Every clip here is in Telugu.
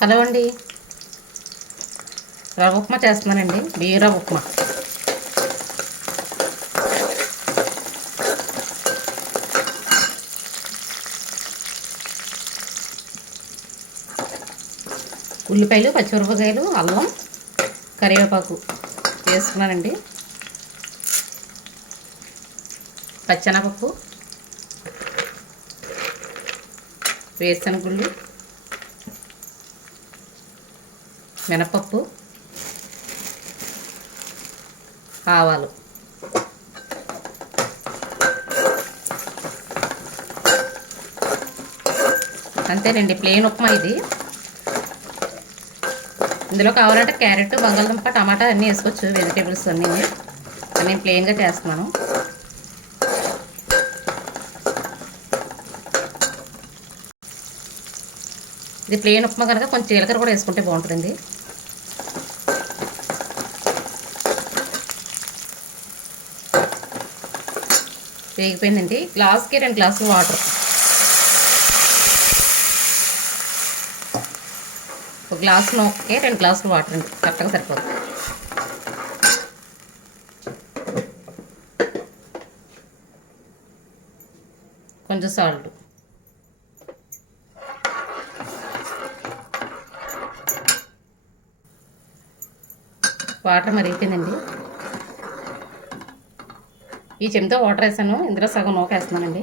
హలో అండి, రవ్వ ఉప్మా చేస్తున్నానండి. బియ్యం రవ్వ ఉప్మా. ఉల్లిపాయలు, పచ్చిమిరపకాయలు, అల్లం, కరివేపాకు వేసుకున్నానండి. పచ్చెనపప్పు, వేరుశనగుళ్ళు, మినపప్పు, ఆవాలు. అంతేనండి, ప్లెయిన్ ఉప్మా ఇది. ఇందులో కావాలంటే క్యారెట్, బంగాళదుంప, టమాటా అన్నీ వేసుకోవచ్చు, వెజిటేబుల్స్ అన్నీ. నేను ప్లెయిన్గా చేస్తున్నాను. ఇది ప్లెయిన్ ఉప్మా కనుక కొంచెం జీలకర్ర కూడా వేసుకుంటే బాగుంటుందండి. వేగిపోయిందండి. గ్లాస్కి 2 గ్లాసులు వాటర్. ఒక గ్లాసు నూకకి 2 గ్లాసులు వాటర్ అండి, కరెక్ట్గా సరిపోతుంది. కొంచెం సాల్ట్. వాటర్ మరిగిపోయిందండి. ఈ చెంతో వాటర్ వేసాను, ఇందులో సగం నూక వేస్తున్నానండి.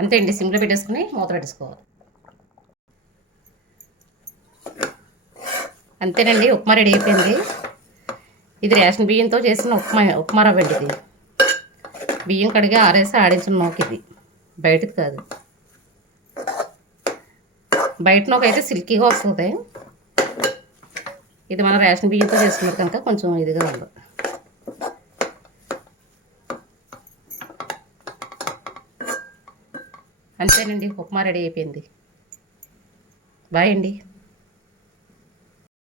అంతే అండి, సిమ్లో పెట్టేసుకుని మూత పెట్టేసుకోవాలి. అంతేనండి, ఉప్మా రెడీ అయిపోయింది. ఇది రేషన్ బియ్యంతో చేసిన ఉప్మా రవ్వ అండి. ఇది బియ్యం కడిగి ఆరేసి ఆడించిన నూక. ఇది బయటది కాదు. బయట నూక అయితే సిల్కీగా వస్తుంది. ఇది మన రేషన్ బియ్యంతో చేసుకున్నది కనుక కొంచెం ఇదిగా ఉంది. అంతేనండి, ఉప్మా రెడీ అయిపోయింది. బాయ్ అండి.